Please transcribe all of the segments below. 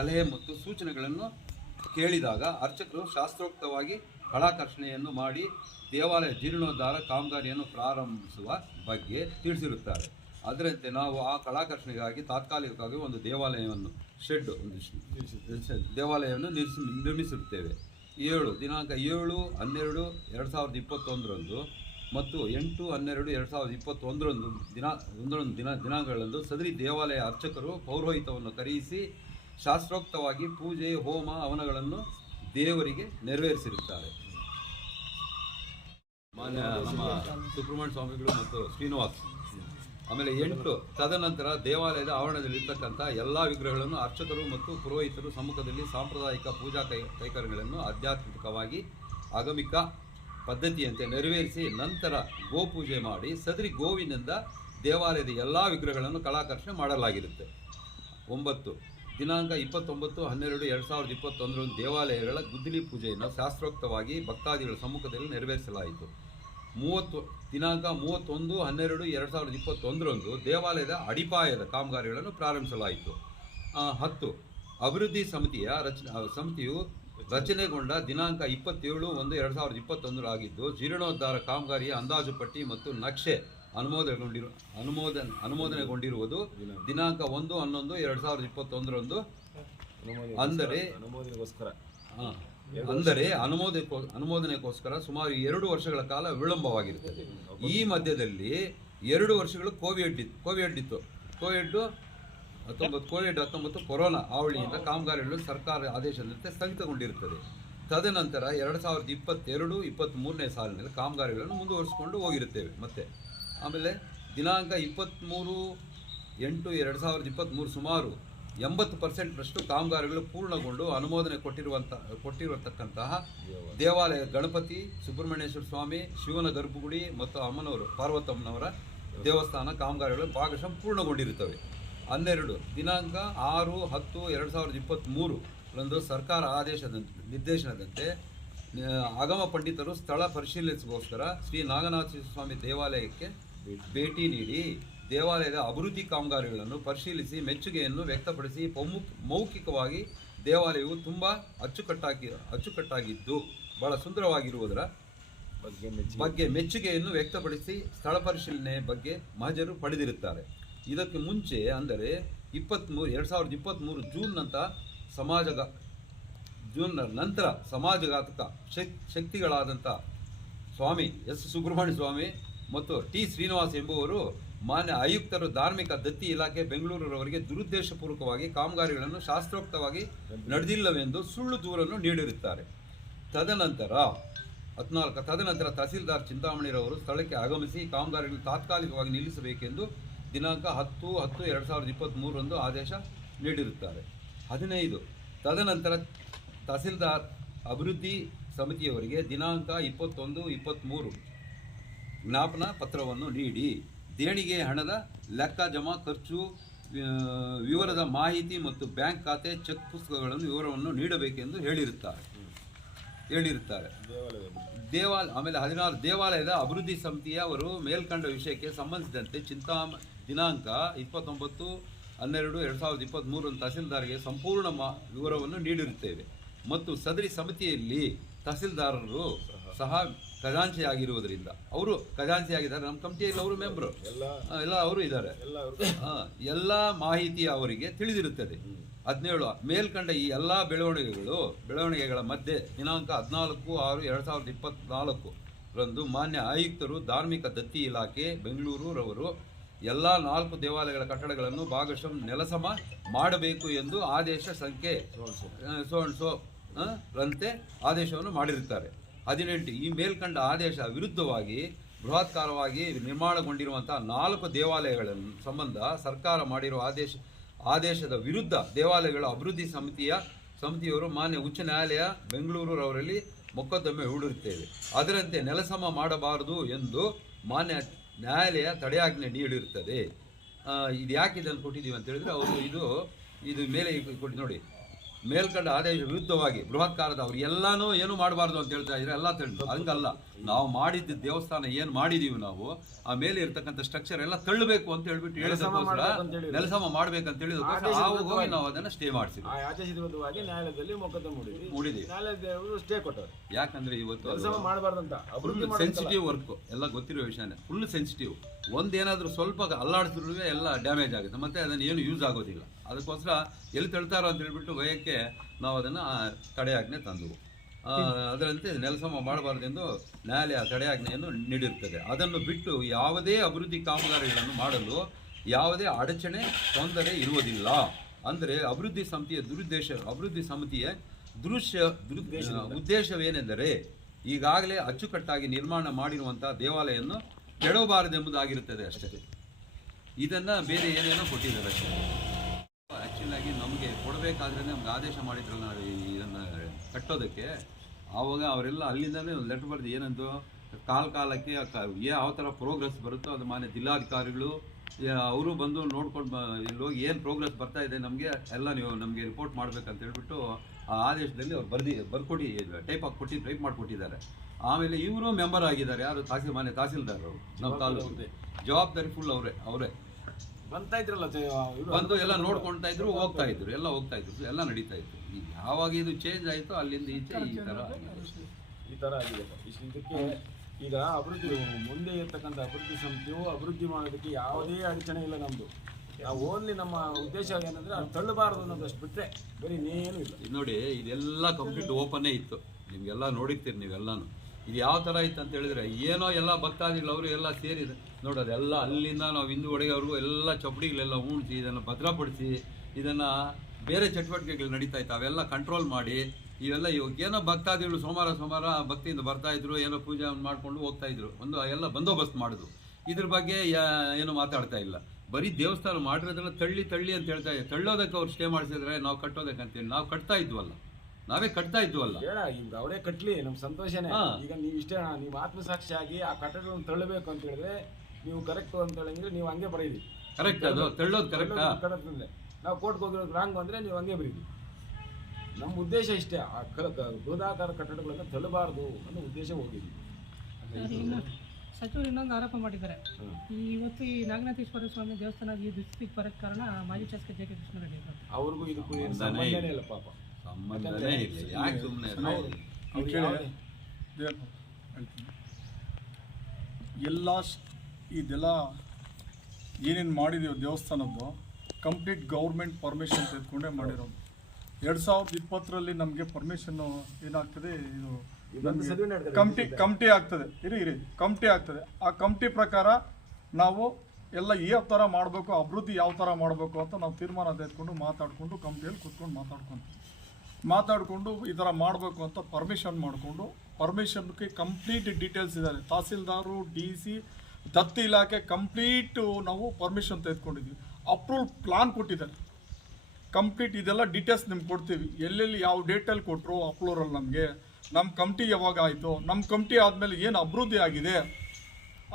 ಸಲಹೆ ಮತ್ತು ಸೂಚನೆಗಳನ್ನು ಕೇಳಿದಾಗ ಅರ್ಚಕರು ಶಾಸ್ತ್ರೋಕ್ತವಾಗಿ ಕಳಾಕರ್ಷಣೆಯನ್ನು ಮಾಡಿ ದೇವಾಲಯ ಜೀರ್ಣೋದ್ಧಾರ ಕಾಮಗಾರಿಯನ್ನು ಪ್ರಾರಂಭಿಸುವ ಬಗ್ಗೆ ತಿಳಿಸಿರುತ್ತಾರೆ. ಅದರಂತೆ ನಾವು ಆ ಕಳಾಕರ್ಷಣೆಗಾಗಿ ತಾತ್ಕಾಲಿಕವಾಗಿ ಒಂದು ದೇವಾಲಯವನ್ನು ದೇವಾಲಯವನ್ನು ನಿರ್ಮಿಸಿರುತ್ತೇವೆ. ದಿನಾಂಕ 7/12/2021 ಮತ್ತು 8/12/2021 ದಿನಾಂಕಗಳಂದು ಸದರಿ ದೇವಾಲಯ ಅರ್ಚಕರು ಪೌರೋಹಿತವನ್ನು ಕರೆಯಿಸಿ ಶಾಸ್ತ್ರೋಕ್ತವಾಗಿ ಪೂಜೆ, ಹೋಮ, ಹವನಗಳನ್ನು ದೇವರಿಗೆ ನೆರವೇರಿಸಿರುತ್ತಾರೆ. ಮಾನ್ಯ ನಮ್ಮ ಸುಬ್ರಹ್ಮಣ್ಯ ಸ್ವಾಮಿಗಳು ಮತ್ತು ಶ್ರೀನಿವಾಸ್. ಆಮೇಲೆ 8 ತದನಂತರ ದೇವಾಲಯದ ಆವರಣದಲ್ಲಿರ್ತಕ್ಕಂಥ ಎಲ್ಲ ವಿಗ್ರಹಗಳನ್ನು ಅರ್ಚಕರು ಮತ್ತು ಪುರೋಹಿತರು ಸಮ್ಮುಖದಲ್ಲಿ ಸಾಂಪ್ರದಾಯಿಕ ಪೂಜಾ ಕೈಕರ್ಯಗಳನ್ನು ಆಧ್ಯಾತ್ಮಿಕವಾಗಿ ಆಗಮಿಕ ಪದ್ಧತಿಯಂತೆ ನೆರವೇರಿಸಿ ನಂತರ ಗೋಪೂಜೆ ಮಾಡಿ ಸದರಿ ಗೋವಿನಿಂದ ದೇವಾಲಯದ ಎಲ್ಲ ವಿಗ್ರಹಗಳನ್ನು ಕಳಾಕರ್ಷಣೆ ಮಾಡಲಾಗಿರುತ್ತೆ. 9 ದಿನಾಂಕ 29/12/2021 ದೇವಾಲಯಗಳ ಗುದ್ದಲಿ ಪೂಜೆಯನ್ನು ಶಾಸ್ತ್ರೋಕ್ತವಾಗಿ ಭಕ್ತಾದಿಗಳ ಸಮ್ಮುಖದಲ್ಲಿ ನೆರವೇರಿಸಲಾಯಿತು. ದಿನಾಂಕ 31/12/2021 ದೇವಾಲಯದ ಅಡಿಪಾಯದ ಕಾಮಗಾರಿಗಳನ್ನು ಪ್ರಾರಂಭಿಸಲಾಯಿತು. 10 ಅಭಿವೃದ್ಧಿ ಸಮಿತಿಯು ರಚನೆಗೊಂಡ ದಿನಾಂಕ 27/1/2021 ಆಗಿದ್ದು ಜೀರ್ಣೋದ್ಧಾರ ಕಾಮಗಾರಿಯ ಅಂದಾಜು ಪಟ್ಟಿ ಮತ್ತು ನಕ್ಷೆ ಅನುಮೋದನೆಗೊಂಡಿರುವುದು ದಿನಾಂಕ 1/11/2021 ಅಂದರೆ ಅನುಮೋದನೆಗೋಸ್ಕರ ಸುಮಾರು 2 ವರ್ಷಗಳ ಕಾಲ ವಿಳಂಬವಾಗಿರುತ್ತದೆ. ಈ ಮಧ್ಯದಲ್ಲಿ 2 ವರ್ಷಗಳು ಕೋವಿಡ್-19 ಕೊರೋನಾ ಹಾವಳಿಯಿಂದ ಕಾಮಗಾರಿಗಳು ಸರ್ಕಾರ ಆದೇಶದಂತೆ ಸ್ಥಗಿತಗೊಂಡಿರುತ್ತದೆ. ತದನಂತರ 2022-23ನೇ ಸಾಲಿನಲ್ಲಿ ಕಾಮಗಾರಿಗಳನ್ನು ಮುಂದುವರಿಸಿಕೊಂಡು ಹೋಗಿರುತ್ತೇವೆ. ಆಮೇಲೆ ದಿನಾಂಕ 23/8/2023 ಸುಮಾರು 80% ಕಾಮಗಾರಿಗಳು ಪೂರ್ಣಗೊಂಡು ಅನುಮೋದನೆ ಕೊಟ್ಟಿರತಕ್ಕಂತಹ ದೇವಾಲಯ ಗಣಪತಿ, ಸುಬ್ರಹ್ಮಣ್ಯೇಶ್ವರ ಸ್ವಾಮಿ, ಶಿವನ ಗರ್ಭಗುಡಿ ಮತ್ತು ಅಮ್ಮನವರು ಪಾರ್ವತಮ್ಮನವರ ದೇವಸ್ಥಾನ ಕಾಮಗಾರಿಗಳು ಭಾಗಶಃ ಪೂರ್ಣಗೊಂಡಿರುತ್ತವೆ. 12 ದಿನಾಂಕ 6/10/2023 ಸರ್ಕಾರ ನಿರ್ದೇಶನದಂತೆ ಆಗಮ ಪಂಡಿತರು ಸ್ಥಳ ಪರಿಶೀಲಿಸಗೋಸ್ಕರ ಶ್ರೀ ನಾಗನಾಥ ಸ್ವಾಮಿ ದೇವಾಲಯಕ್ಕೆ ಭೇಟಿ ನೀಡಿ ದೇವಾಲಯದ ಅಭಿವೃದ್ಧಿ ಕಾಮಗಾರಿಗಳನ್ನು ಪರಿಶೀಲಿಸಿ ಮೆಚ್ಚುಗೆಯನ್ನು ವ್ಯಕ್ತಪಡಿಸಿ ಮೌಖಿಕವಾಗಿ ದೇವಾಲಯವು ತುಂಬ ಅಚ್ಚುಕಟ್ಟಾಗಿದ್ದು ಬಹಳ ಸುಂದರವಾಗಿರುವುದರ ಬಗ್ಗೆ ಮೆಚ್ಚುಗೆಯನ್ನು ವ್ಯಕ್ತಪಡಿಸಿ ಸ್ಥಳ ಪರಿಶೀಲನೆ ಬಗ್ಗೆ ಮಹಜರು ಪಡೆದಿರುತ್ತಾರೆ. ಇದಕ್ಕೆ ಮುಂಚೆ ಅಂದರೆ 2023 ಜೂನ್ ನಂತರ ಸಮಾಜಘಾತಕ ಶಕ್ತಿಗಳಾದಂಥ ಸ್ವಾಮಿ ಎಸ್ ಸುಬ್ರಹ್ಮಣ್ಯ ಸ್ವಾಮಿ ಮತ್ತು ಟಿ ಶ್ರೀನಿವಾಸ್ ಎಂಬುವರು ಮಾನ್ಯ ಆಯುಕ್ತರು ಧಾರ್ಮಿಕ ದತ್ತಿ ಇಲಾಖೆ ಬೆಂಗಳೂರವರಿಗೆ ದುರುದ್ದೇಶಪೂರ್ವಕವಾಗಿ ಕಾಮಗಾರಿಗಳನ್ನು ಶಾಸ್ತ್ರೋಕ್ತವಾಗಿ ನಡೆದಿಲ್ಲವೆಂದು ಸುಳ್ಳು ದೂರನ್ನು ನೀಡಿರುತ್ತಾರೆ. ತದನಂತರ ತಹಸೀಲ್ದಾರ್ ಚಿಂತಾಮಣಿರವರು ಸ್ಥಳಕ್ಕೆ ಆಗಮಿಸಿ ಕಾಮಗಾರಿಗಳನ್ನು ತಾತ್ಕಾಲಿಕವಾಗಿ ನಿಲ್ಲಿಸಬೇಕೆಂದು ದಿನಾಂಕ 10/10/2023 ಆದೇಶ ನೀಡಿರುತ್ತಾರೆ. 15 ತದನಂತರ ತಹಸೀಲ್ದಾರ್ ಅಭಿವೃದ್ಧಿ ಸಮಿತಿಯವರಿಗೆ ದಿನಾಂಕ 21/23 ಜ್ಞಾಪನ ಪತ್ರವನ್ನು ನೀಡಿ ದೇಣಿಗೆ ಹಣದ ಲೆಕ್ಕ, ಜಮಾ, ಖರ್ಚು ವಿವರದ ಮಾಹಿತಿ ಮತ್ತು ಬ್ಯಾಂಕ್ ಖಾತೆ, ಚೆಕ್ ಪುಸ್ತಕಗಳನ್ನು ವಿವರವನ್ನು ನೀಡಬೇಕೆಂದು ಹೇಳಿರುತ್ತಾರೆ. ಆಮೇಲೆ 16 ದೇವಾಲಯದ ಅಭಿವೃದ್ಧಿ ಸಮಿತಿಯವರು ಮೇಲ್ಕಂಡ ವಿಷಯಕ್ಕೆ ಸಂಬಂಧಿಸಿದಂತೆ ದಿನಾಂಕ 29/12/2023 ತಹಸೀಲ್ದಾರ್ಗೆ ಸಂಪೂರ್ಣ ವಿವರವನ್ನು ನೀಡಿರುತ್ತೇವೆ ಮತ್ತು ಸದರಿ ಸಮಿತಿಯಲ್ಲಿ ತಹಸೀಲ್ದಾರರು ಸಹ ಖಜಾಂಚಿಯಾಗಿರುವುದರಿಂದ ಅವರು ಖಜಾಂಚಿಯಾಗಿದ್ದಾರೆ. ನಮ್ಮ ಕಮಿಟಿಯಲ್ಲಿ ಅವರು ಮೆಂಬರು ಎಲ್ಲ ಅವರು ಇದ್ದಾರೆ. ಎಲ್ಲ ಮಾಹಿತಿ ಅವರಿಗೆ ತಿಳಿದಿರುತ್ತದೆ. 17 ಮೇಲ್ಕಂಡ ಈ ಎಲ್ಲ ಬೆಳವಣಿಗೆಗಳ ಮಧ್ಯೆ ದಿನಾಂಕ 14/6/2024 ಮಾನ್ಯ ಆಯುಕ್ತರು ಧಾರ್ಮಿಕ ದತ್ತಿ ಇಲಾಖೆ ಬೆಂಗಳೂರವರು ಎಲ್ಲ 4 ದೇವಾಲಯಗಳ ಕಟ್ಟಡಗಳನ್ನು ಭಾಗಶಃ ನೆಲಸಮ ಮಾಡಬೇಕು ಎಂದು ಆದೇಶ ಸಂಖ್ಯೆ ರಂತೆ ಆದೇಶವನ್ನು ಮಾಡಿರುತ್ತಾರೆ. 18 ಈ ಮೇಲ್ಕಂಡ ಆದೇಶ ವಿರುದ್ಧವಾಗಿ ಬೃಹತ್ಕಾರವಾಗಿ ನಿರ್ಮಾಣಗೊಂಡಿರುವಂತಹ 4 ದೇವಾಲಯಗಳ ಸಂಬಂಧ ಸರ್ಕಾರ ಮಾಡಿರುವ ಆದೇಶದ ವಿರುದ್ಧ ದೇವಾಲಯಗಳ ಅಭಿವೃದ್ಧಿ ಸಮಿತಿಯವರು ಮಾನ್ಯ ಉಚ್ಚ ನ್ಯಾಯಾಲಯ ಬೆಂಗಳೂರವರಲ್ಲಿ ಮೊಕದ್ದಮೆ ಹೂಡಿರುತ್ತೇವೆ. ಅದರಂತೆ ನೆಲಸಮ ಮಾಡಬಾರದು ಎಂದು ಮಾನ್ಯ ನ್ಯಾಯಾಲಯ ತಡೆಯಾಜ್ಞೆ ನೀಡಿರುತ್ತದೆ. ಇದು ಯಾಕೆ ಇದನ್ನು ಕೊಟ್ಟಿದ್ದೀವಿ ಅಂತ ಹೇಳಿದ್ರೆ ಅವರು ಇದು ಮೇಲೆ ಕೊಟ್ಟು ನೋಡಿ, ಮೇಲ್ಕಂಡ ಆದೇಶ ವಿರುದ್ಧವಾಗಿ ಬೃಹತ್ಕಾರದ ಅವ್ರು ಎಲ್ಲಾನು ಏನು ಮಾಡಬಾರ್ದು ಅಂತ ಹೇಳ್ತಾ ಇದ್ರೆ ಎಲ್ಲ ಹಂಗಲ್ಲ. ನಾವು ಮಾಡಿದ್ದ ದೇವಸ್ಥಾನ ಏನು ಮಾಡಿದೀವಿ ನಾವು ಆ ಮೇಲೆ ಇರ್ತಕ್ಕಂಥ ಸ್ಟ್ರಕ್ಚರ್ ಎಲ್ಲ ತಳ್ಳಬೇಕು ಅಂತ ಹೇಳ್ಬಿಟ್ಟು ಹೇಳಿದಕ್ಕೋಸ್ಕರ ನೆಲಸಮ ಮಾಡ್ಬೇಕಂತ ಹೇಳಿದಕ್ಕೋಸ್ಕರ ನಾವು ಅದನ್ನ ಸ್ಟೇ ಮಾಡಿಸಿದ್ವಿ. ನ್ಯಾಯಾಲಯದಲ್ಲಿ ಮೂಡಿದೀವಿ. ಸ್ಟೇ ಕೊಟ್ಟರು. ಯಾಕಂದ್ರೆ ಇವತ್ತು ಮಾಡಬಾರ್ದಂತ ಸೆನ್ಸಿಟಿವ್ ವರ್ಕ್ ಎಲ್ಲ ಗೊತ್ತಿರೋ ವಿಷಯನೇ, ಫುಲ್ ಸೆನ್ಸಿಟಿವ್. ಒಂದೇನಾದ್ರೂ ಸ್ವಲ್ಪ ಅಲ್ಲಾಡಿಸಿದ್ರು ಎಲ್ಲ ಡ್ಯಾಮೇಜ್ ಆಗುತ್ತೆ, ಮತ್ತೆ ಅದನ್ನ ಏನು ಯೂಸ್ ಆಗೋದಿಲ್ಲ. ಅದಕ್ಕೋಸ್ಕರ ಎಲ್ಲಿ ತಳ್ತಾರೋ ಅಂತ ಹೇಳ್ಬಿಟ್ಟು ಭಯಕ್ಕೆ ನಾವು ಅದನ್ನು ತಡೆಯಾಜ್ಞೆ ತಂದೆವು. ಅದರಂತೆ ನೆಲಸಮ ಮಾಡಬಾರ್ದೆಂದು ನ್ಯಾಯಾಲಯ ತಡೆಯಾಜ್ಞೆಯನ್ನು ನೀಡಿರುತ್ತದೆ. ಅದನ್ನು ಬಿಟ್ಟು ಯಾವುದೇ ಅಭಿವೃದ್ಧಿ ಕಾಮಗಾರಿಗಳನ್ನು ಮಾಡಲು ಯಾವುದೇ ಅಡಚಣೆ, ತೊಂದರೆ ಇರುವುದಿಲ್ಲ. ಅಂದರೆ ಅಭಿವೃದ್ಧಿ ಸಮಿತಿಯ ಉದ್ದೇಶವೇನೆಂದರೆ ಈಗಾಗಲೇ ಅಚ್ಚುಕಟ್ಟಾಗಿ ನಿರ್ಮಾಣ ಮಾಡಿರುವಂತಹ ದೇವಾಲಯವನ್ನು ಕೆಡವಬಾರದೆಂಬುದಾಗಿರುತ್ತದೆ ಅಷ್ಟೇ. ಇದನ್ನು ಬೇರೆ ಏನೇನೋ ಕೊಟ್ಟಿದ್ದಾರೆ ಅಷ್ಟೇ. ಆ್ಯಕ್ಚುಲ್ ಆಗಿ ನಮಗೆ ಕೊಡಬೇಕಾದ್ರೆ ನಮ್ಗೆ ಆದೇಶ ಮಾಡಿದ್ರಲ್ಲ ಇದನ್ನು ಕಟ್ಟೋದಕ್ಕೆ, ಆವಾಗ ಅವರೆಲ್ಲ ಅಲ್ಲಿಂದಲೇ ಒಂದು ಲೆಟ್ರ್ ಬರೆದು ಏನಂದು ಕಾಲಕ್ಕೆ ಯಾವ ಥರ ಪ್ರೋಗ್ರೆಸ್ ಬರುತ್ತೋ ಅದು ಮಾನ್ಯ ಜಿಲ್ಲಾಧಿಕಾರಿಗಳು ಅವರು ಬಂದು ನೋಡ್ಕೊಂಡು ಇಲ್ಲಿ ಹೋಗಿ ಏನು ಪ್ರೋಗ್ರೆಸ್ ಬರ್ತಾ ಇದೆ ನಮಗೆ ಎಲ್ಲ ನೀವು ನಮಗೆ ರಿಪೋರ್ಟ್ ಮಾಡ್ಬೇಕಂತ ಹೇಳ್ಬಿಟ್ಟು ಆ ಆದೇಶದಲ್ಲಿ ಅವ್ರು ಬರ್ಕೊಡಿ ಟೈಪ್ ಮಾಡಿಕೊಟ್ಟಿದ್ದಾರೆ. ಆಮೇಲೆ ಇವರು ಮೆಂಬರ್ ಆಗಿದ್ದಾರೆ, ಯಾರು ಮಾನ್ಯ ತಹಸೀಲ್ದಾರರು ನಮ್ಮ ತಾಲೂಕು, ಜವಾಬ್ದಾರಿ ಫುಲ್ ಅವರೇ ಬಂದು ಎಲ್ಲ ನೋಡ್ಕೊಳ್ತಾ ಇದ್ರು, ಹೋಗ್ತಾ ಇದ್ರು, ಎಲ್ಲ ನಡೀತಾ ಇತ್ತು. ಈಗ ಯಾವಾಗ ಇದು ಚೇಂಜ್ ಆಯಿತು ಅಲ್ಲಿಂದ ಈಚೆ ಈ ಥರ ಆಗಿದೆ. ಇದಕ್ಕೆ ಈಗ ಅಭಿವೃದ್ಧಿ ಮುಂದೆ ಇರ್ತಕ್ಕಂಥ ಅಭಿವೃದ್ಧಿ ಸಮಿತಿಯು ಅಭಿವೃದ್ಧಿ ಮಾಡೋದಕ್ಕೆ ಯಾವುದೇ ಅಡಚಣೆ ಇಲ್ಲ. ನಮ್ಮದು ನಾವು ಓನ್ಲಿ ನಮ್ಮ ಉದ್ದೇಶ ಏನಂದರೆ ಅದು ತಳ್ಳಬಾರದು ಅನ್ನೋದಷ್ಟು ಬಿಟ್ಟರೆ ಬೇರೆ ಇನ್ನೇನು ಇಲ್ಲ. ನೋಡಿ, ಇದೆಲ್ಲ ಕಂಪ್ಲೀಟ್ ಓಪನ್ನೇ ಇತ್ತು, ನಿಮಗೆಲ್ಲ ನೋಡಿರ್ತೀರಿ ನೀವೆಲ್ಲನೂ. ಇದು ಯಾವ ಥರ ಇತ್ತು ಅಂತ ಹೇಳಿದ್ರೆ ಏನೋ ಎಲ್ಲ ಭಕ್ತಾದಿಗಳು ಅವರು ಎಲ್ಲ ಸೇರಿದೆ ನೋಡೋದೆಲ್ಲ ಅಲ್ಲಿಂದ ನಾವು ಹಿಂದುಗಡೆಯವರೆಗೂ ಎಲ್ಲ ಚಪ್ಪಡಿಗಳೆಲ್ಲ ಉಣಿಸಿ ಇದನ್ನು ಭದ್ರಪಡಿಸಿ ಇದನ್ನು ಬೇರೆ ಚಟುವಟಿಕೆಗಳು ನಡೀತಾ ಇತ್ತು ಅವೆಲ್ಲ ಕಂಟ್ರೋಲ್ ಮಾಡಿ ಇವೆಲ್ಲ ಇವಾಗ ಏನೋ ಭಕ್ತಾದಿಗಳು ಸೋಮವಾರ ಭಕ್ತಿಯಿಂದ ಬರ್ತಾಯಿದ್ರು, ಏನೋ ಪೂಜೆ ಮಾಡಿಕೊಂಡು ಹೋಗ್ತಾಯಿದ್ರು, ಎಲ್ಲ ಬಂದೋಬಸ್ತ್ ಮಾಡೋದು. ಇದ್ರ ಬಗ್ಗೆ ಏನು ಮಾತಾಡ್ತಾ ಇಲ್ಲ. ಬರೀ ದೇವಸ್ಥಾನ ಮಾಡಿರೋದೆಲ್ಲ ತಳ್ಳಿ ಅಂತ ಹೇಳ್ತಾ ಇದ್ದಾರೆ. ತಳ್ಳೋದಕ್ಕೆ ಅವ್ರು ಸ್ಟೇ ಮಾಡಿಸಿದ್ರೆ ನಾವು ಕಟ್ಟೋದಕ್ಕಂತೇಳಿ ನಾವು ನಾವೇ ಕಟ್ತಾ ಇದ್ವಲ್ಲ. ಈಗ ಅವರೇ ಕಟ್ಲಿ, ನಮ್ಮ ಸಂತೋಷನೇ. ಈಗ ನೀವು ಇಷ್ಟೇ ನೀವು ಆತ್ಮಸಾಕ್ಷಿಯಾಗಿ ಆ ಕಟ್ಟಡವನ್ನು ತಳ್ಳಬೇಕು ಅಂತ ಹೇಳಿದ್ರೆ ನೀವು ಕರೆಕ್ಟ್ ಅಂತ ಹೇಳಿದ್ರೆ ನೀವು ಹಂಗೆ ಬರೀರಿ. ಕರೆಕ್ಟ್, ಅದು ತಳ್ಳೋದು ಕರೆಕ್ಟ್. ನಾವು ಕೋರ್ಟ್ಗೆ ಹೋಗಿರೋದು ರಾಂಗ್ ಅಂದ್ರೆ ನೀವು ಹಂಗೆ ಬರೀರಿ. ನಮ್ಮ ಉದ್ದೇಶ ಇಷ್ಟೇ, ಆ ಬೃಹದಾಕಾರ ಕಟ್ಟಡಗಳನ್ನು ತಳ್ಳಬಾರದು ಅನ್ನೋ ಉದ್ದೇಶ ಹೋಗಿದ್ವಿ. ಸಚಿವರು ಇನ್ನೊಂದು ಆರೋಪ ಮಾಡಿದ್ದಾರೆ, ಇವತ್ತು ಈ ನಾಗನಾಥೇಶ್ವರ ಸ್ವಾಮಿ ದೇವಸ್ಥಾನ ಈ ದುಸ್ಥಿತಿಗೆ ಬರೋಕ್ಕೆ ಕಾರಣ ಮಾಜಿ ಶಾಸಕ ಜೆ ಕೆ ಕೃಷ್ಣರೆಡ್ಡಿ ಅವರು. ಅವ್ರಿಗೂ ಇದಕ್ಕೂ ಏನು ಸಂಬಂಧನೇ ಇಲ್ಲ ಪಾಪ. ಸಂಬಂಧನೇ ಇಲ್ಲ. ಯಾಕೆ ಸುಮ್ಮನೆ ಎಲ್ಲ ಇದೆಲ್ಲ ಏನೇನು ಮಾಡಿದೀವಿ ದೇವಸ್ಥಾನದ್ದು ಕಂಪ್ಲೀಟ್ ಗೌರ್ಮೆಂಟ್ ಪರ್ಮಿಷನ್ ತೆಗೆದುಕೊಂಡೇ ಮಾಡಿರೋದು. 2020ರಲ್ಲಿ ನಮಗೆ ಪರ್ಮಿಷನ್ನು ಏನಾಗ್ತದೆ, ಇದು ಕಮಿಟಿ ಆಗ್ತದೆ, ಕಮಿಟಿ ಆಗ್ತದೆ. ಆ ಕಮಿಟಿ ಪ್ರಕಾರ ನಾವು ಎಲ್ಲ ಯಾವ ಥರ ಮಾಡಬೇಕು, ಅಭಿವೃದ್ಧಿ ಯಾವ ಥರ ಮಾಡಬೇಕು ಅಂತ ನಾವು ತೀರ್ಮಾನ ತೆಗೆದುಕೊಂಡು ಮಾತಾಡಿಕೊಂಡು ಕಮಿಟಿಯಲ್ಲಿ ಕೂತ್ಕೊಂಡು ಮಾತಾಡಿಕೊಂಡು ಈ ಥರ ಮಾಡಬೇಕು ಅಂತ ಪರ್ಮಿಷನ್ ಮಾಡಿಕೊಂಡು, ಪರ್ಮಿಷನ್ಗೆ ಕಂಪ್ಲೀಟ್ ಡೀಟೇಲ್ಸ್ ಇದ್ದಾರೆ. ತಹಸೀಲ್ದಾರು, DC, ದತ್ತಿ ಇಲಾಖೆ ಕಂಪ್ಲೀಟು ನಾವು ಪರ್ಮಿಷನ್ ತೆಗೆದುಕೊಂಡಿದ್ವಿ. ಅಪ್ರೂವಲ್ ಪ್ಲಾನ್ ಕೊಟ್ಟಿದ್ದಾರೆ ಕಂಪ್ಲೀಟ್. ಇದೆಲ್ಲ ಡೀಟೇಲ್ಸ್ ನಿಮ್ಗೆ ಕೊಡ್ತೀವಿ, ಎಲ್ಲೆಲ್ಲಿ ಯಾವ ಡೇಟಲ್ಲಿ ಕೊಟ್ಟರು ಅಪ್ರೂವಲ್, ನಮಗೆ ನಮ್ಮ ಕಮಿಟಿ ಯಾವಾಗ ಆಯಿತು, ನಮ್ಮ ಕಮಿಟಿ ಆದಮೇಲೆ ಏನು ಅಭಿವೃದ್ಧಿ ಆಗಿದೆ,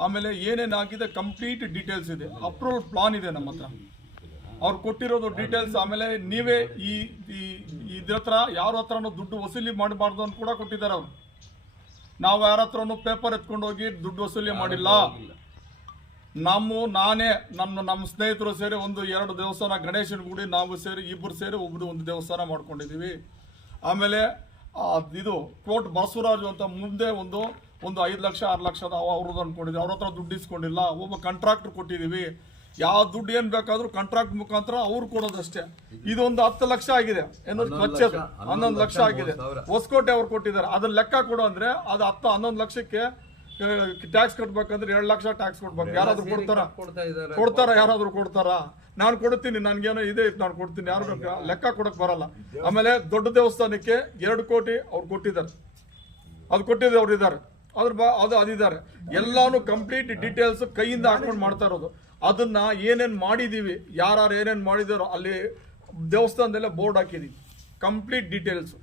ಆಮೇಲೆ ಏನೇನಾಗಿದೆ ಕಂಪ್ಲೀಟ್ ಡೀಟೇಲ್ಸ್ ಇದೆ. ಅಪ್ರೂವಲ್ ಪ್ಲಾನ್ ಇದೆ ನಮ್ಮ ಹತ್ರ, ಅವ್ರು ಕೊಟ್ಟಿರೋದು ಡೀಟೇಲ್ಸ್. ಆಮೇಲೆ ನೀವೇ ಇದ್ರ ಹತ್ರ ಯಾರ ಹತ್ರನೂ ದುಡ್ಡು ವಸೂಲಿ ಮಾಡಬಾರ್ದು ಅಂತ ಕೂಡ ಕೊಟ್ಟಿದ್ದಾರೆ ಅವರು. ನಾವು ಯಾರ ಹತ್ರನೂ ಪೇಪರ್ ಎತ್ಕೊಂಡು ಹೋಗಿ ದುಡ್ಡು ವಸೂಲಿ ಮಾಡಿಲ್ಲ. ನಾನೇ ನಮ್ಮ ಸ್ನೇಹಿತರು ಸೇರಿ 1-2 ದೇವಸ್ಥಾನ, ಗಣೇಶನ ಗುಡಿ ನಾವು ಸೇರಿ ಇಬ್ಬರು ಸೇರಿ ಒಂದು ದೇವಸ್ಥಾನ ಮಾಡ್ಕೊಂಡಿದ್ದೀವಿ. ಆಮೇಲೆ ಇದು ಕೋಟ್ ಬಸವರಾಜು ಅಂತ ಮುಂದೆ ಒಂದು 5 ಲಕ್ಷ 6 ಲಕ್ಷದ ಅವ್ರದ್ದು ಅಂದ್ಕೊಂಡಿದ್ದೀವಿ. ಅವ್ರ ಹತ್ರ ದುಡ್ಡು ಇಸ್ಕೊಂಡಿಲ್ಲ. ಒಬ್ಬ ಕಾಂಟ್ರಾಕ್ಟರ್ ಕೊಟ್ಟಿದ್ದೀವಿ. ಯಾವ ದುಡ್ಡು ಏನು ಬೇಕಾದರೂ ಕಾಂಟ್ರಾಕ್ಟ್ ಮುಖಾಂತರ ಅವ್ರು ಕೊಡೋದಷ್ಟೇ. ಇದೊಂದು 10 ಲಕ್ಷ ಆಗಿದೆ, ಏನದು ಖರ್ಚು 11 ಲಕ್ಷ ಆಗಿದೆ. ಹೊಸಕೋಟೆ ಅವ್ರು ಕೊಟ್ಟಿದ್ದಾರೆ. ಅದನ್ನ ಲೆಕ್ಕ ಕೊಡು ಅಂದರೆ ಅದು 11 ಲಕ್ಷಕ್ಕೆ ಟ್ಯಾಕ್ಸ್ ಕಟ್ಬೇಕಂದ್ರೆ 2 ಲಕ್ಷ ಟ್ಯಾಕ್ಸ್ ಕೊಡ್ಬೇಕು. ಯಾರಾದ್ರೂ ಕೊಡ್ತಾರ? ಯಾರಾದ್ರೂ ಕೊಡ್ತಾರ? ನಾನು ಕೊಡ್ತೀನಿ, ನನ್ಗೇನೋ ಇದೆ, ನಾನು ಕೊಡ್ತೀನಿ. ಯಾರು ಲೆಕ್ಕ ಕೊಡಕ್ ಬರಲ್ಲ. ಆಮೇಲೆ ದೊಡ್ಡ ದೇವಸ್ಥಾನಕ್ಕೆ 2 ಕೋಟಿ ಅವ್ರು ಕೊಟ್ಟಿದ್ದಾರೆ, ಅದು ಕೊಟ್ಟಿದ್ದು ಅವ್ರು ಇದ್ದಾರೆ, ಅದಿದ್ದಾರೆ. ಎಲ್ಲಾನು ಕಂಪ್ಲೀಟ್ ಡೀಟೇಲ್ಸ್ ಕೈಯಿಂದ ಹಾಕೊಂಡು ಮಾಡ್ತಾ ಇರೋದು. ಅದನ್ನ ಏನೇನು ಮಾಡಿದೀವಿ, ಯಾರು ಏನೇನು ಮಾಡಿದಾರೋ ಅಲ್ಲಿ ದೇವಸ್ಥಾನದಲ್ಲೇ ಬೋರ್ಡ್ ಹಾಕಿದೀವಿ. ಕಂಪ್ಲೀಟ್ ಡೀಟೇಲ್ಸ್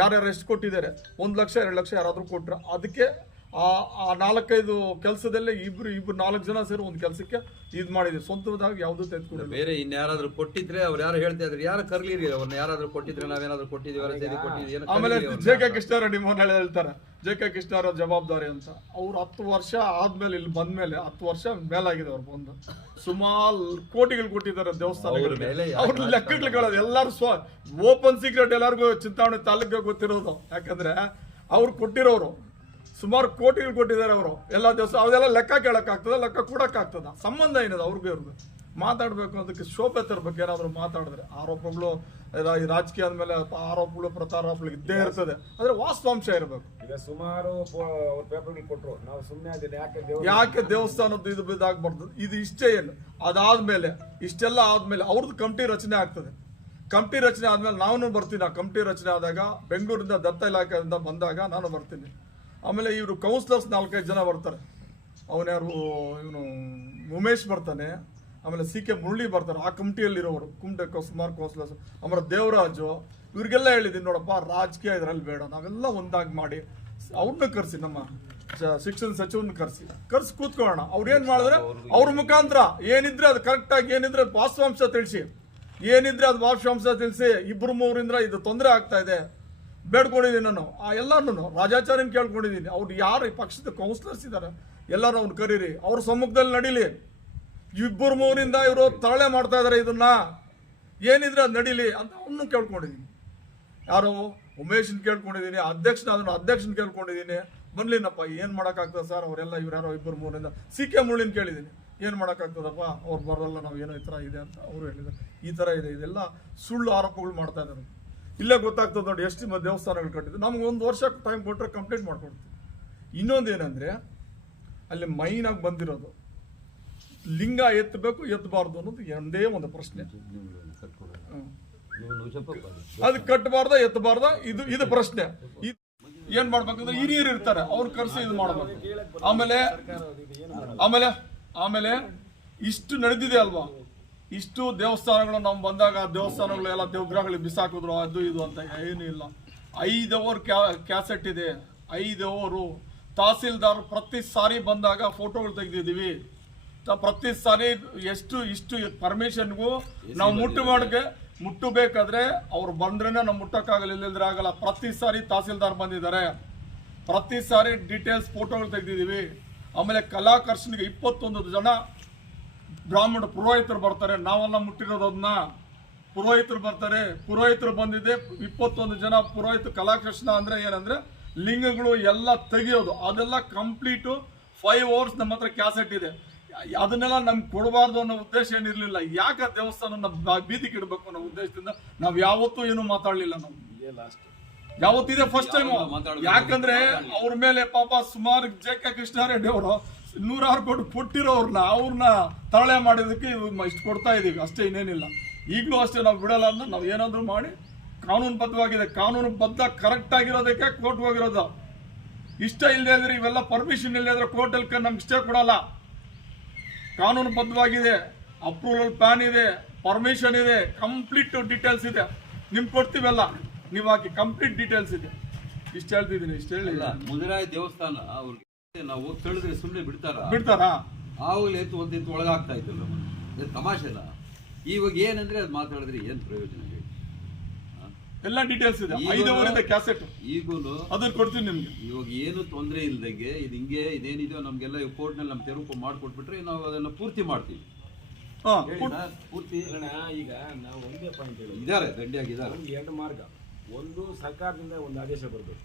ಯಾರ್ಯಾರು ಎಷ್ಟು ಕೊಟ್ಟಿದ್ದಾರೆ, 1 ಲಕ್ಷ 2 ಲಕ್ಷ ಯಾರಾದ್ರೂ ಕೊಟ್ರೆ ಅದಕ್ಕೆ ಆ 4-5 ಕೆಲಸದಲ್ಲೇ ಇಬ್ರು 4 ಜನ ಸೇರಿ ಒಂದು ಕೆಲಸಕ್ಕೆ ಇದು ಮಾಡಿದ್ವಿ. ಸ್ವಂತವಾಗಿ ಯಾವುದೂ ತೆಗೆದುಕೊಂಡಿಲ್ಲ. ಬೇರೆ ಇನ್ಯಾರಾದ್ರೂ ಕೊಟ್ಟಿದ್ರೆ ಅವ್ರು ಯಾರು ಹೇಳ್ತಾ ಇದ್ರು, ಯಾರು ಕರ್ಲಿರಿ ಅವ್ರನ್ನ, ಯಾರಾದ್ರೂ ಕೊಟ್ಟಿದ್ರೆ ನಾವೇನಾದ್ರೂ ಕೊಟ್ಟಿದ್ದೀವಿ. ಆಮೇಲೆ ಜೆ.ಕೆ. ಕೃಷ್ಣಾರೆಡ್ಡಿ ಮೋಹನ್ ಹೇಳ್ತಾರೆ, ಜೆ.ಕೆ. ಕೃಷ್ಣಾರ ಜವಾಬ್ದಾರಿ ಅಂತ. ಅವ್ರು 10 ವರ್ಷ ಆದ್ಮೇಲೆ ಇಲ್ಲಿ ಬಂದ್ಮೇಲೆ 10 ವರ್ಷ ಮೇಲಾಗಿದೆ ಅವ್ರು ಬಂದು ಸುಮಾರು ಕೋಟಿಗಳು ಕೊಟ್ಟಿದ್ದಾರೆ ದೇವಸ್ಥಾನಗಳಿಗೆ. ಅವ್ರ ಲೆಕ್ಕಗಳು ಎಲ್ಲರೂ ಓಪನ್ ಸೀಕ್ರೆಟ್ ಎಲ್ಲರಿಗೂ ಚಿಂತಾಮಣಿ ತಾಲೂಕಿಗೆ ಗೊತ್ತಿರೋದು. ಯಾಕಂದ್ರೆ ಅವ್ರು ಕೊಟ್ಟಿರೋರು ಸುಮಾರು ಕೋಟಿಗಳು ಕೊಟ್ಟಿದ್ದಾರೆ ಅವರು ಎಲ್ಲ ದೇವಸ್ಥಾನ. ಅದೆಲ್ಲ ಲೆಕ್ಕ ಕೇಳಕ್ಕಾಗ್ತದ, ಲೆಕ್ಕ ಕೊಡಕ್ಕಾಗ್ತದ? ಸಂಬಂಧ ಏನಿದೆ ಅವ್ರಿಗೂ ಇವ್ರಿಗೆ? ಮಾತಾಡಬೇಕು ಅದಕ್ಕೆ ಶೋಭೆ ತರಬೇಕು. ಏನಾದ್ರು ಮಾತಾಡಿದ್ರೆ ಆರೋಪಗಳು ಈ ರಾಜಕೀಯ ಆದ್ಮೇಲೆ ಆರೋಪಗಳು ಪ್ರತ್ಯಾರೋಪಗಳು ಇದ್ದೇ ಇರ್ತದೆ, ಆದ್ರೆ ವಾಸ್ತವಾಂಶ ಇರಬೇಕು. ಈಗ ಸುಮಾರು ಪೇಪರ್ಗಳು ಕೊಟ್ಟರು, ನಾವು ಸುಮ್ಮನೆ ಅದಿಲ್ಲ, ಯಾಕೆ ದೇವಸ್ಥಾನದ್ದು ಇದು ಇದಾಗಬಾರ್ದು? ಇದು ಇಷ್ಟೇ ಏನು, ಅದಾದ್ಮೇಲೆ ಇಷ್ಟೆಲ್ಲ ಆದ್ಮೇಲೆ ಅವ್ರದ್ದು ಕಮಿಟಿ ರಚನೆ ಆಗ್ತದೆ. ಕಮಿಟಿ ರಚನೆ ಆದ್ಮೇಲೆ ನಾನು ಬರ್ತೀನಿ. ಆ ಕಮಿಟಿ ರಚನೆ ಆದಾಗ ಬೆಂಗಳೂರಿಂದ ದತ್ತ ಇಲಾಖೆಯಿಂದ ಬಂದಾಗ ನಾನು ಬರ್ತೀನಿ. ಆಮೇಲೆ ಇವರು ಕೌನ್ಸಿಲರ್ಸ್ 4-5 ಜನ ಬರ್ತಾರೆ. ಅವನ್ಯಾರು ಇವನು ಉಮೇಶ್ ಬರ್ತಾನೆ, ಆಮೇಲೆ ಸಿ.ಕೆ. ಮುರಳಿ ಬರ್ತಾರೆ. ಆ ಕಮಿಟಿಯಲ್ಲಿರೋರು ಸುಮಾರು ಕೌನ್ಸಿಲರ್ಸ್, ಆಮೇಲೆ ದೇವರಾಜು, ಇವ್ರಿಗೆಲ್ಲ ಹೇಳಿದ್ದೀನಿ, ನೋಡಪ್ಪ ರಾಜಕೀಯ ಇದರಲ್ಲಿ ಬೇಡ, ನಾವೆಲ್ಲ ಒಂದಾಗಿ ಮಾಡಿ ಅವ್ರನ್ನ ಕರೆಸಿ, ನಮ್ಮ ಶಿಕ್ಷಣ ಸಚಿವನ್ನ ಕರೆಸಿ ಕೂತ್ಕೊಳ್ಳೋಣ. ಅವ್ರು ಏನು ಮಾಡಿದ್ರೆ ಅವ್ರ ಮುಖಾಂತರ ಏನಿದ್ರೆ ಅದು ಕರೆಕ್ಟಾಗಿ, ಏನಿದ್ರೆ ಅದು ವಾಸ್ತವಾಂಶ ತಿಳಿಸಿ, ಏನಿದ್ರೆ ಅದು ವಾಸ್ತವಾಂಶ ತಿಳಿಸಿ. 2-3ರಿಂದ ಇದು ತೊಂದರೆ ಆಗ್ತಾ ಇದೆ ಬೇಡ್ಕೊಂಡಿದ್ದೀನಿ ನಾನು. ಆ ಎಲ್ಲಾನು ರಾಜಾಚಾರ್ಯನ ಕೇಳ್ಕೊಂಡಿದ್ದೀನಿ. ಅವ್ರು ಯಾರು ಈ ಪಕ್ಷದ ಕೌನ್ಸಿಲರ್ಸ್ ಇದ್ದಾರೆ ಎಲ್ಲರೂ ಅವ್ನು ಕರೀರಿ, ಅವ್ರ ಸಮ್ಮುಖದಲ್ಲಿ ನಡೀಲಿ. 2-3ರಿಂದ ಇವರು ತರಳೆ ಮಾಡ್ತಾ ಇದಾರೆ, ಇದನ್ನ ಏನಿದ್ರೆ ಅದು ನಡೀಲಿ ಅಂತ ಅವನು ಕೇಳ್ಕೊಂಡಿದ್ದೀನಿ. ಯಾರು ಉಮೇಶನ್ ಕೇಳ್ಕೊಂಡಿದ್ದೀನಿ, ಅಧ್ಯಕ್ಷನ ಕೇಳ್ಕೊಂಡಿದ್ದೀನಿ. ಬರ್ಲಿನಪ್ಪ, ಏನು ಮಾಡೋಕ್ಕಾಗ್ತದೆ ಸರ್, ಅವರೆಲ್ಲ ಇವ್ರು ಯಾರೋ 2-3ರಿಂದ. ಸಿ.ಕೆ. ಮುರಳಿನ ಕೇಳಿದ್ದೀನಿ, ಏನು ಮಾಡೋಕ್ಕಾಗ್ತದಪ್ಪ, ಅವ್ರು ಬರೋಲ್ಲ, ನಾವು ಏನೋ ಈ ಥರ ಇದೆ ಅಂತ ಅವರು ಹೇಳಿದ್ದಾರೆ. ಈ ಥರ ಇದೆ, ಇದೆಲ್ಲ ಸುಳ್ಳು ಆರೋಪಗಳು ಮಾಡ್ತಾ ಇದ್ದಾರೆ. ಇಲ್ಲೇ ಗೊತ್ತಾಗ್ತದೆ ನೋಡಿ ಎಷ್ಟು ದೇವಸ್ಥಾನಗಳು ಕಟ್ಟಿದ್ದು. ನಮ್ಗೆ 1 ವರ್ಷ ಟೈಮ್ ಕೊಟ್ಟರೆ ಕಂಪ್ಲೀಟ್ ಮಾಡ್ಕೊಡ್ತೀವಿ. ಇನ್ನೊಂದೇನೆಂದರೆ ಅಲ್ಲಿ ಮೈನಾಗಿ ಬಂದಿರೋದು ಲಿಂಗ ಎತ್ತಬೇಕು ಎತ್ತಬಾರ್ದು ಅನ್ನೋದು ಒಂದೇ ಒಂದು ಪ್ರಶ್ನೆ. ಅದು ಕಟ್ಟಬಾರ್ದ ಎತ್ತಬಾರ್ದ, ಇದು ಪ್ರಶ್ನೆ. ಏನ್ ಮಾಡ್ಬೇಕಂದ್ರೆ ಹಿರಿಯರು ಇರ್ತಾರೆ, ಅವ್ರು ಕರೆಸಿ ಇದು ಮಾಡ್ಬೇಕು. ಆಮೇಲೆ ಇಷ್ಟು ನಡೆದಿದೆ ಅಲ್ವಾ, ಇಷ್ಟು ದೇವಸ್ಥಾನಗಳು ನಾವು ಬಂದಾಗ ದೇವಸ್ಥಾನಗಳು ಎಲ್ಲ ದೇವಗ್ರಹಗಳಿಗೆ ಬಿಸಾಕಿದ್ರು, ಅದು ಇದು ಅಂತ ಏನೂ ಇಲ್ಲ. 5 ಅವರ್ ಕ್ಯಾಸೆಟ್ ಇದೆ, 5 ಅವರು. ತಹಸೀಲ್ದಾರ್ ಪ್ರತಿ ಸಾರಿ ಬಂದಾಗ ಫೋಟೋಗಳು ತೆಗೆದಿದ್ದೀವಿ. ಪ್ರತಿ ಸಾರಿ ಇಷ್ಟು ಪರ್ಮಿಷನ್ಗೂ ನಾವು ಮುಟ್ಟಬೇಕಾದ್ರೆ ಅವ್ರು ಬಂದ್ರೇನೆ ನಾವು ಮುಟ್ಟಕ್ಕಾಗಲ್ಲ, ಇಲ್ಲದ್ರೆ ಆಗಲ್ಲ. ಪ್ರತಿ ಸಾರಿ ತಹಸೀಲ್ದಾರ್ ಬಂದಿದ್ದಾರೆ, ಪ್ರತಿ ಸಾರಿ ಡೀಟೇಲ್ಸ್ ಫೋಟೋಗಳು ತೆಗೆದಿದ್ದೀವಿ. ಆಮೇಲೆ ಕಲಾಕರ್ಷಣಿಗೆ 21 ಜನ ಬ್ರಾಹ್ಮಣ ಪುರೋಹಿತರು ಬರ್ತಾರೆ, ನಾವೆಲ್ಲ ಮುಟ್ಟಿರೋದು ಅದನ್ನ. ಪುರೋಹಿತರು ಬರ್ತಾರೆ, ಪುರೋಹಿತರು ಬಂದಿದೆ 21 ಜನ ಪುರೋಹಿತ. ಕಲಾಕೃಷ್ಣ ಅಂದ್ರೆ ಏನಂದ್ರೆ ಲಿಂಗಗಳು ಎಲ್ಲ ತೆಗಿಯೋದು, ಅದೆಲ್ಲ ಕಂಪ್ಲೀಟು 5 ಅವರ್ಸ್ ನಮ್ಮ ಹತ್ರ ಕ್ಯಾಸೆಟ್ ಇದೆ. ಅದನ್ನೆಲ್ಲ ನಮ್ಗೆ ಕೊಡಬಾರ್ದು ಅನ್ನೋ ಉದ್ದೇಶ ಏನಿರ್ಲಿಲ್ಲ. ಯಾಕೆ ದೇವಸ್ಥಾನ ಬೀದಿಗೆ ಇಡಬೇಕು ಅನ್ನೋ ಉದ್ದೇಶದಿಂದ ನಾವು ಯಾವತ್ತೂ ಏನು ಮಾತಾಡ್ಲಿಲ್ಲ. ನಾವು ಯಾವತ್ತಿದೆ ಫಸ್ಟ್ ಟೈಮ್. ಯಾಕಂದ್ರೆ ಅವ್ರ ಮೇಲೆ ಪಾಪ ಸುಮಾರು ಜೆ.ಕೆ. ಕೃಷ್ಣಾರೆಡ್ಡಿ ಅವರು 100 ಕೋಟಿ ಅವ್ರನ್ನ ತರಳೆ ಮಾಡಿದಕ್ಕೆ ಇಷ್ಟು ಕೊಡ್ತಾ ಇದೀವಿ ಅಷ್ಟೇ, ಇನ್ನೇನಿಲ್ಲ. ಈಗಲೂ ಅಷ್ಟೇ ನಾವು ಬಿಡಲ್ಲ ಅಂದ್ರೆ ನಾವು ಏನಾದ್ರು ಮಾಡಿ ಕಾನೂನುಬದ್ಧವಾಗಿದೆ, ಕಾನೂನುಬದ್ಧ ಕರೆಕ್ಟ್ ಆಗಿರೋದಕ್ಕೆ ಕೋರ್ಟ್ ಹೋಗಿರೋದು. ಇಷ್ಟ ಇಲ್ಲದೆ ಇದ್ರೆ ಇವೆಲ್ಲ ಪರ್ಮಿಷನ್ ಇಲ್ಲದೆ ಇದ್ರೆ ಕೋರ್ಟಲ್ಲಿ ನಮ್ಗೆ ಇಷ್ಟ ಕೊಡಲ್ಲ. ಕಾನೂನುಬದ್ಧವಾಗಿದೆ, ಅಪ್ರೂವಲ್ ಪ್ಲಾನ್ ಇದೆ, ಪರ್ಮಿಷನ್ ಇದೆ, ಕಂಪ್ಲೀಟ್ ಡೀಟೇಲ್ಸ್ ಇದೆ. ನಿಮ್ಗೆ ಕೊಡ್ತೀವಲ್ಲ, ನೀವು ಹಾಕಿ ಕಂಪ್ಲೀಟ್ ಡೀಟೇಲ್ಸ್ ಇದೆ. ಇಷ್ಟು ಹೇಳ್ತಿದ್ದೀನಿ, ಇಷ್ಟು ಹೇಳಿ. ಮುದಿರಾಯ ದೇವಸ್ಥಾನ ಅವ್ರಿಗೆ ನಾವು ತಿಳಿದ್ರೆ ಸುಮ್ಮನೆ ಬಿಡ್ತಾರಾ? ಆವಾಗಲೇ ಎತ್ತು ಒಳಗಾಗ್ತಾ ಇದ್ದಲ್ಲ, ತಮಾಷೆಲ್ಲ. ಇವಾಗ ಏನಂದ್ರೆ ಅದು ಮಾತಾಡಿದ್ರೆ ಏನ್ ಪ್ರಯೋಜನ ಹೇಳಿ? ಎಲ್ಲ ಡೀಟೇಲ್ಸ್ ಇದೆ, 5 ಅವರಿಂದ ಕ್ಯಾಸೆಟ್ ಈಗೂನು ಅದನ್ನ ಕೊಡ್ತೀನಿ ನಿಮ್ಗೆ. ಇವಾಗ ಏನು ತೊಂದರೆ ಇಲ್ದಂಗೆ ಇದು ಹಿಂಗೆ ಇದೇನಿದೆಯೋ ನಮ್ಗೆಲ್ಲ ಕೋರ್ಟ್ನಲ್ಲಿ ನಮ್ಮ ತೆರವು ಮಾಡಿಕೊಟ್ಬಿಟ್ರೆ ನಾವು ಅದನ್ನ ಪೂರ್ತಿ ಮಾಡ್ತೀವಿ. ಪೂರ್ತಿ ಈಗ ನಾವು ಒಂದೇ ಪಾಯಿಂಟ್ ಹೇಳಿ, ಇದಾರೆ ದಂಡಿಯಾಗಿದ್ದಾರೆ. 2 ಮಾರ್ಗ. ಒಂದು ಸರ್ಕಾರದಿಂದ ಒಂದು ಆದೇಶ ಬರ್ಬೇಕು,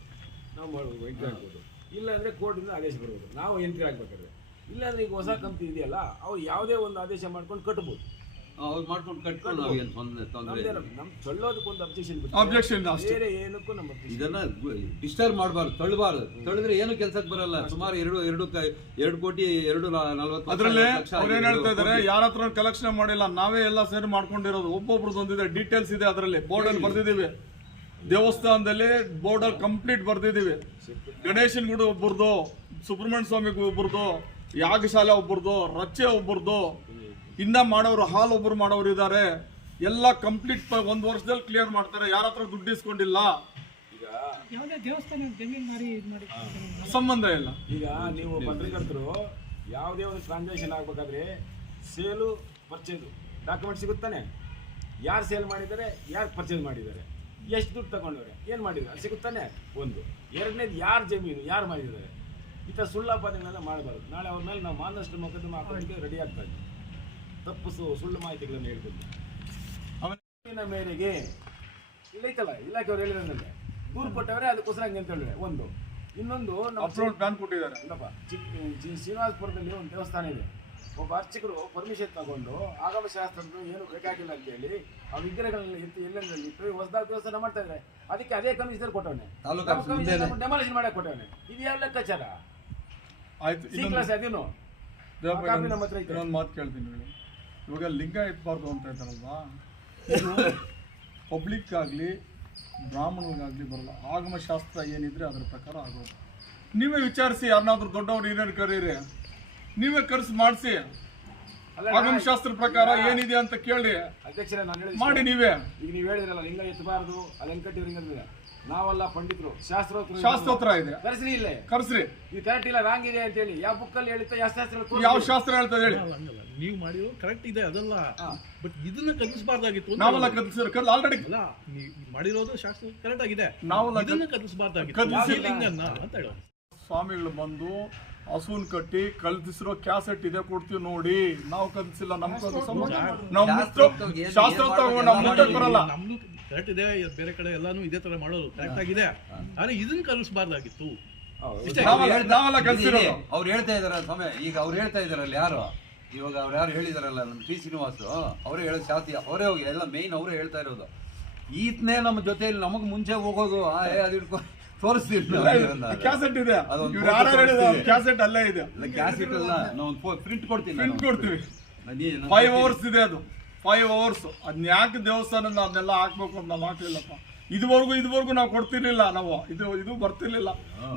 ನಾವು ಎಂಟ್ರಿ ಆಗ್ಬೋದು. ಇಲ್ಲಾಂದರೆ ಕೋರ್ಟಿಂದ ಆದೇಶ ಬರ್ಬೋದು, ನಾವು ಎಂಟ್ರಿ ಆಗ್ಬೇಕಾದ್ರೆ. ಇಲ್ಲಾಂದ್ರೆ ಈಗ ಹೊಸ ಕಂಪ್ನಿ ಇದೆಯಲ್ಲ, ಅವ್ರು ಯಾವುದೇ ಒಂದು ಆದೇಶ ಮಾಡ್ಕೊಂಡು ಕಟ್ಬೋದು. ಅವ್ರು ಮಾಡ್ಕೊಂಡು ಕಟ್ಕೊಂಡು ನಾವು ಏನು ತೊಂದರೆ ನಮ್ಮ ಚೊಳ್ಳೋದಕ್ಕೊಂದು ಅಬ್ಜೆಕ್ಷನ್ ಬೇರೆ ಏನಕ್ಕೂ ನಮ್ಮ ಇದನ್ನ ಡಿಸ್ಟರ್ಬ್ ಮಾಡಬಾರ್ದು, ತಳ್ಳಿದ್ರೆ ಏನು ಕೆಲಸಕ್ಕೆ ಬರಲ್ಲ. ಸುಮಾರು 2 ಕೋಟಿ 240 ಅದರಲ್ಲೇ ಅವ್ರು ಏನ್ ಹೇಳ್ತಾ ಇದಾರೆ, ಯಾರ ಹತ್ರ ಕಲೆಕ್ಷನ್ ಮಾಡಿಲ್ಲ, ನಾವೇ ಎಲ್ಲ ಸೇರಿ ಮಾಡ್ಕೊಂಡಿರೋದು. ಒಬ್ಬೊಬ್ರದ್ದು ಒಂದಿದೆ, ಡೀಟೇಲ್ಸ್ ಇದೆ ಅದರಲ್ಲಿ, ಬೋರ್ಡಲ್ಲಿ ಬರ್ದಿದ್ದೀವಿ. ದೇವಸ್ಥಾನದಲ್ಲಿ ಬೋರ್ಡಲ್ಲಿ ಕಂಪ್ಲೀಟ್ ಬರ್ದಿದ್ದೀವಿ. ಗಣೇಶನ್ ಗುಡಿ ಒಬ್ಬರದು, ಸುಬ್ರಹ್ಮಣ್ಯ ಸ್ವಾಮಿಗೆ ಒಬ್ಬರದು, ಯಾಗಶಾಲೆ ಒಬ್ಬರದು, ರಚ್ಚೆ ಒಬ್ಬರದು, ಇನ್ನ ಮಾಡೋರು ಹಾಲ್ ಒಬ್ರು ಮಾಡೋರು ಇದ್ದಾರೆ. ಎಲ್ಲ ಕಂಪ್ಲೀಟ್ 1 ವರ್ಷದಲ್ಲಿ ಕ್ಲಿಯರ್ ಮಾಡ್ತಾರೆ. ಯಾರ ಹತ್ರ ದುಡ್ಡು ಇಸ್ಕೊಂಡಿಲ್ಲ. ಈಗ ಯಾವುದೇ ದೇವಸ್ಥಾನ ಜಮೀನು ಮಾರಿ ಇದು ಮಾಡಿ ಸಂಬಂಧ ಇಲ್ಲ. ಈಗ ನೀವು ಪತ್ರಕರ್ತರು ಯಾವುದೇ ಒಂದು ಟ್ರಾನ್ಸಾಕ್ಷನ್ ಆಗಬೇಕಾದ್ರೆ ಸೇಲು ಪರ್ಚೇಸು ಡಾಕ್ಯುಮೆಂಟ್ ಸಿಗುತ್ತಾನೆ, ಯಾರು ಸೇಲ್ ಮಾಡಿದ್ದಾರೆ, ಯಾರು ಪರ್ಚೇಸ್ ಮಾಡಿದ್ದಾರೆ, ಎಷ್ಟು ದುಡ್ಡು ತಗೊಂಡವ್ರೆ, ಏನು ಮಾಡಿದ್ದಾರೆ ಅದು ಸಿಗುತ್ತಾನೆ ಒಂದು. ಎರಡನೇದು ಯಾರು ಜಮೀನು ಯಾರು ಮಾಡಿದ್ದಾರೆ, ಈ ಥರ ಸುಳ್ಳಾಪಾದನೆಗಳೆಲ್ಲ ಮಾಡಬಾರ್ದು. ನಾಳೆ ಅವ್ರ ಮೇಲೆ ನಾವು ಮಾನನಷ್ಟ ಮೊಕದ್ದಮೆ ಹಾಕೋದಕ್ಕೆ ರೆಡಿ ಆಗ್ತಾ ಇದ್ದೀವಿ, ತಪ್ಪು ಸುಳ್ಳು ಮಾಹಿತಿಗಳನ್ನು ಹೇಳ್ತಿದ್ವಿ. ಆಮೇಲೆ ಮೇರೆಗೆ ಇಲ್ಲೈತಲ್ಲ ಇಲಾಖೆಯವ್ರು ಹೇಳಿದ್ರೆ ದೂರು ಕೊಟ್ಟವರೇ ಅದಕ್ಕೋಸ್ಕರ ಹಂಗೆ ಅಂತ ಹೇಳಿದ್ರೆ ಒಂದು. ಇನ್ನೊಂದು ಅಪ್ರೂವಲ್ ಪ್ಲಾನ್ ಕೊಟ್ಟಿದ್ದಾರೆ. ಇಲ್ಲಪ್ಪ, ಶ್ರೀನಿವಾಸಪುರದಲ್ಲಿ ಒಂದು ದೇವಸ್ಥಾನ ಇದೆ. ಒಬ್ಬ ಅರ್ಚಕರು ಪರ್ಮಿಷನ್ ತಗೊಂಡು ಆಗಮಶಾಸ್ತ್ರದ್ದು ಏನು ಬೇಕಾಗಿಲ್ಲ ಅಂತೇಳಿ ಆ ವಿಗ್ರಹಗಳನ್ನ ಎತ್ತಿ ಎಲ್ಲೆಲ್ಲಿ ಇಟ್ಟು ಹೊಸದಾಗಿ ದೇವಸ್ಥಾನ ಮಾಡ್ತಾ ಇದ್ದಾರೆ. ಅದಕ್ಕೆ ಅದೇ ಕಮಿಷನರ್ ಕೊಟ್ಟವನೆ, ಡೆಮಾಲಿಷನ್ ಮಾಡಕ್ಕೆ ಕೊಟ್ಟವನೆ. ಇದು ಯಾವ ಲೆಕ್ಕಾಚಾರ? ಆಯ್ತು, ಸಿ ಕ್ಲಾಸ್ ಅದೇನು ನಮ್ಮ ಹತ್ರ ಐತೆ. ಇನ್ನೊಂದು ಮಾತು ಕೇಳ್ತೀನಿ ಹೇಳಿ. ಇವಾಗ ಲಿಂಗ ಎತ್ತಬಾರ್ದು ಅಂತ ಇದ್ದಾರಲ್ವಾ, ಇದು ಪಬ್ಲಿಕ್ ಆಗಲಿ ಬ್ರಾಹ್ಮಣರಿಗಾಗಲಿ ಬರಲ್ಲ. ಆಗಮಶಾಸ್ತ್ರ ಏನಿದ್ರೆ ಅದರ ಪ್ರಕಾರ ಆಗೋದು. ನೀವೇ ವಿಚಾರಿಸಿ, ಯಾರನ್ನಾದ್ರೂ ದೊಡ್ಡವ್ರು ಹಿರಿಯರು ಕರೀರಿ, ನೀವೇ ಕರ್ಸಿ ಮಾಡಿಸಿ, ಆಗಮಶಾಸ್ತ್ರ ಪ್ರಕಾರ ಏನಿದೆ ಅಂತ ಕೇಳಿ ಅಧ್ಯಕ್ಷರೇ ನಾನು ಹೇಳಿದ ಮಾಡಿ. ನೀವೇ ಈಗ ನೀವು ಹೇಳಿದ್ರಲ್ಲ ಲಿಂಗ ಎತ್ತಬಾರದು, ಅಲ್ಲಿ ಕಟ್ಟಿದ್ರೆ ನಾವಲ್ಲ ಪಂಡಿತರು ಶಾಸ್ತ್ರೋತ್ರ ಇದೆ, ಕರ್ಸ್ರಿ ಇಲ್ಲೇ ಕರ್ಸ್ರಿ. ಇದು ಕರೆಕ್ಟ್ ಇಲ್ಲ, ರಾಂಗ್ ಇದೆ ಅಂತ ಹೇಳಿ ಯಾವ ಬುಕ್ಕಲ್ಲಿ ಹೇಳುತ್ತೆ, ಯಾವ ಶಾಸ್ತ್ರ ಯಾವ ಶಾಸ್ತ್ರ ಹೇಳ್ತದೆ ಹೇಳಿ. ನೀವು ಮಾಡಿರೋ ಕರೆಕ್ಟ್ ಇದೆ ಅದಲ್ಲ, ಬಟ್ ಇದನ್ನ ಕಲಿಸಬಾರ್ದಾಗಿತ್ತು. ನಾವೆಲ್ಲ ಕಲ್ಸಿರ್ ಆಲ್ರೆಡಿ ಅಲ್ಲ, ನೀವು ಮಾಡಿರೋದು ಶಾಸ್ತ್ರ ಕರೆಕ್ಟ್ ಆಗಿದೆ, ನಾವೆಲ್ಲ ಇದನ್ನ ಕಲಿಸಬಾರ್ದಾಗಿತ್ತು ಲಿಂಗನ್ನ ಅಂತ ಹೇಳೋದು. ಸ್ವಾಮಿಗಳು ಬಂದು ಹಸುನ್ ಕಟ್ಟಿ ಕಲ್ತಿಸಿರೋ ಕ್ಯಾಸೆಟ್ ಇದೆ ಕೊಡ್ತೀವಿ ನೋಡಿ. ನಾವು ಕಲ್ಸಿಲ್ಲ, ನಮ್ ಶಾಸ್ತ್ರೋತ್ರ ನಮ್ಮ ಮುಂದೆ ಬರಲ್ಲ. ನಮ್ದು ಕರೆಕ್ಟ್ ಇದೆ, ಬೇರೆ ಕಡೆ ಎಲ್ಲಾನು ಇದೇ ತರ ಮಾಡೋದು ಕರೆಕ್ಟ್ ಆಗಿದೆ, ಆದ್ರೆ ಇದನ್ನ ಕಲಿಸಬಾರ್ದಾಗಿತ್ತು. ನಾವೆಲ್ಲ ಕಲ್ಸಿರೋದು. ಅವ್ರು ಹೇಳ್ತಾ ಇದಾರೆ ಸ್ವಾಮಿ, ಈಗ ಅವ್ರು ಹೇಳ್ತಾ ಇದಾರಲ್ಲ ಯಾರು, ಇವಾಗ ಅವ್ರು ಯಾರು ಹೇಳಿದಾರಲ್ಲ ನಮ್ಮ ಟಿ ಶ್ರೀನಿವಾಸ್, ಅವರೇ ಹೇಳೋದು ಶಾಸ್ತಿ, ಅವರೇ ಹೋಗಿ ಎಲ್ಲ ಮೇಯ್ನ್ ಅವರೇ ಹೇಳ್ತಾ ಇರೋದು. ಈತನೇ ನಮ್ಮ ಜೊತೆಯಲ್ಲಿ ನಮಗ್ ಮುಂಚೆ ಹೋಗೋದು, ಅದು ಹಿಡ್ಕೊ ತೋರಿಸ್ತಿಲ್ಲ. ಕ್ಯಾಸೆಟ್ ಇದೆ, ಕ್ಯಾಸೆಟ್ ಅಲ್ಲೇ ಇದೆ. ಕ್ಯಾಸೆಟ್ ಅಲ್ಲ, ನಾವು ಪ್ರಿಂಟ್ ಕೊಡ್ತೀನಿ, ಪ್ರಿಂಟ್ ಕೊಡ್ತೀವಿ. 5 hours ಇದೆ ಅದು, 5 hours. ಅದನ್ನ ಯಾಕೆ ದೇವಸ್ಥಾನದ ಅದನ್ನೆಲ್ಲ ಹಾಕ್ಬೇಕು ಅಂತ ನಾವು ಹಾಕ್ಲಿಲ್ಲಪ್ಪ. ಇದುವರೆಗೂ ನಾವು ಕೊಡ್ತಿರ್ಲಿಲ್ಲ. ನಾವು ಇದು ಬರ್ತಿರ್ಲಿಲ್ಲ.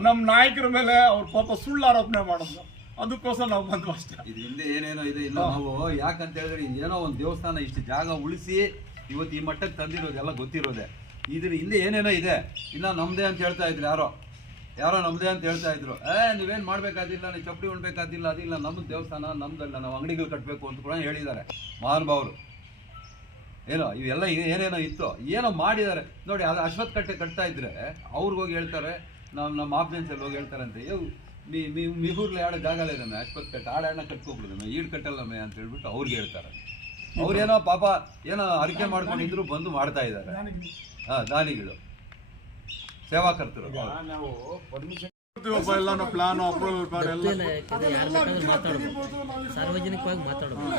ನಮ್ಮ ನಾಯಕರ ಮೇಲೆ ಅವ್ರ ಪಾಪ ಸುಳ್ಳು ಆರೋಪಣೆ ಮಾಡೋದು, ಅದಕ್ಕೋಸ್ಕರ ನಾವು ಬಂದ್ವು ಅಷ್ಟೇ. ಇದರಿಂದ ಏನೇನೋ ಇದೆ. ಇಲ್ಲ ನಾವು ಯಾಕಂತ ಹೇಳಿದ್ರೆ ಏನೋ ಒಂದು ದೇವಸ್ಥಾನ ಇಷ್ಟು ಜಾಗ ಉಳಿಸಿ ಇವತ್ತು ಈ ಮಟ್ಟಕ್ಕೆ ತಂದಿರೋದೆಲ್ಲ ಗೊತ್ತಿರೋದೆ. ಇದ್ರ ಹಿಂದೆ ಏನೇನೋ ಇದೆ. ಇನ್ನ ನಮ್ದೇ ಅಂತ ಹೇಳ್ತಾ ಇದ್ರು, ಯಾರೋ ನಮ್ದೇ ಅಂತ ಹೇಳ್ತಾ ಇದ್ರು. ನೀವೇನ್ ಮಾಡ್ಬೇಕಾದಿಲ್ಲ, ನೀವು ಚಪ್ಪಡಿ ಉಣ್ಬೇಕಾದಿಲ್ಲ, ಅದಿಲ್ಲ, ನಮ್ದು ದೇವಸ್ಥಾನ ನಮ್ದಲ್ಲ, ನಾವು ಅಂಗಡಿಗಳು ಕಟ್ಟಬೇಕು ಅಂತ ಕೂಡ ಹೇಳಿದ್ದಾರೆ ಮಹಾನುಭಾವರು. ಏನೋ ಇವೆಲ್ಲ ಏನೇನೋ ಇತ್ತು, ಏನೋ ಮಾಡಿದ್ದಾರೆ ನೋಡಿ. ಅದು ಅಶ್ವತ್ಥ ಕಟ್ಟೆ ಕಟ್ತಾ ಇದ್ರೆ ಅವ್ರಿಗೋಗಿ ಹೇಳ್ತಾರೆ, ನಮ್ಮ ಆಫ್ಜೆನ್ಸಲ್ಲಿ ಹೋಗಿ ಹೇಳ್ತಾರಂತೆ, ಮಿಗೂರ್ಲಿ ಆಡೋ ಜಾಗ ಇದ್ದಾನೆ ಅಶ್ವತ್ಥ ಕಟ್ಟೆ, ಆಡಾಡನ ಕಟ್ಕೊಬಿಡಿದಮ್ಮೆ, ಈಡ್ ಕಟ್ಟಲ್ಲಮ್ಮೆ ಅಂತ ಹೇಳ್ಬಿಟ್ಟು ಅವ್ರಿಗೆ ಹೇಳ್ತಾರೆ. ಅವ್ರೇನೋ ಪಾಪ ಏನೋ ಅರಿಕೆ ಮಾಡ್ಕೊಂಡಿದ್ರು ಬಂದು ಮಾಡ್ತಾ ಇದ್ದಾರೆ. ದಾನಿಗಳು, ಸೇವಾಕರ್ತರು. ನಾವು ಪರ್ಮಿಷನ್ ಎಲ್ಲಾನು ಪ್ಲಾನ್ ಅಪ್ರೂವಲ್ ಸಾರ್ವಜನಿಕವಾಗಿ ಮಾತಾಡಬಹುದು.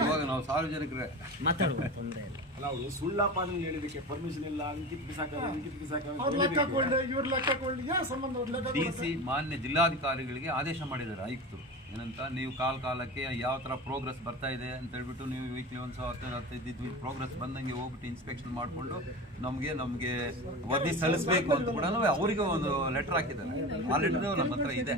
ಇವಾಗ ನಾವು ಸಾರ್ವಜನಿಕರೇ ಮಾತಾಡಬಹುದು, ತೊಂದರೆ ಇಲ್ಲ. ನಾವು ಸುಳ್ಳಾಪಾದನೆ ಹೇಳಿದಕ್ಕೆ ಪರ್ಮಿಷನ್ ಇಲ್ಲ, ಅಂಕಿತ್ ಬಿಸಾಕ DC ಮಾನ್ಯ ಜಿಲ್ಲಾಧಿಕಾರಿಗಳಿಗೆ ಆದೇಶ ಮಾಡಿದ್ದಾರೆ ಆಯುಕ್ತರು. ಏನಂತ, ನೀವು ಕಾಲಕ್ಕೆ ಯಾವ ಥರ ಪ್ರೋಗ್ರೆಸ್ ಬರ್ತಾ ಇದೆ ಅಂತ ಹೇಳ್ಬಿಟ್ಟು ನೀವು ವೀಕ್ಲಿ ಒಂದು 10-15 ಪ್ರೋಗ್ರೆಸ್ ಬಂದಂಗೆ ಹೋಗ್ಬಿಟ್ಟು ಇನ್ಸ್ಪೆಕ್ಷನ್ ಮಾಡಿಕೊಂಡು ನಮಗೆ ವರದಿ ಸಲ್ಲಿಸಬೇಕು ಅಂತ ಕೂಡ ಅವರಿಗೆ ಒಂದು ಲೆಟರ್ ಹಾಕಿದ್ದಾರೆ. ಆ ಲೆಟರ್ ನಮ್ಮ ಹತ್ರ ಇದೆ.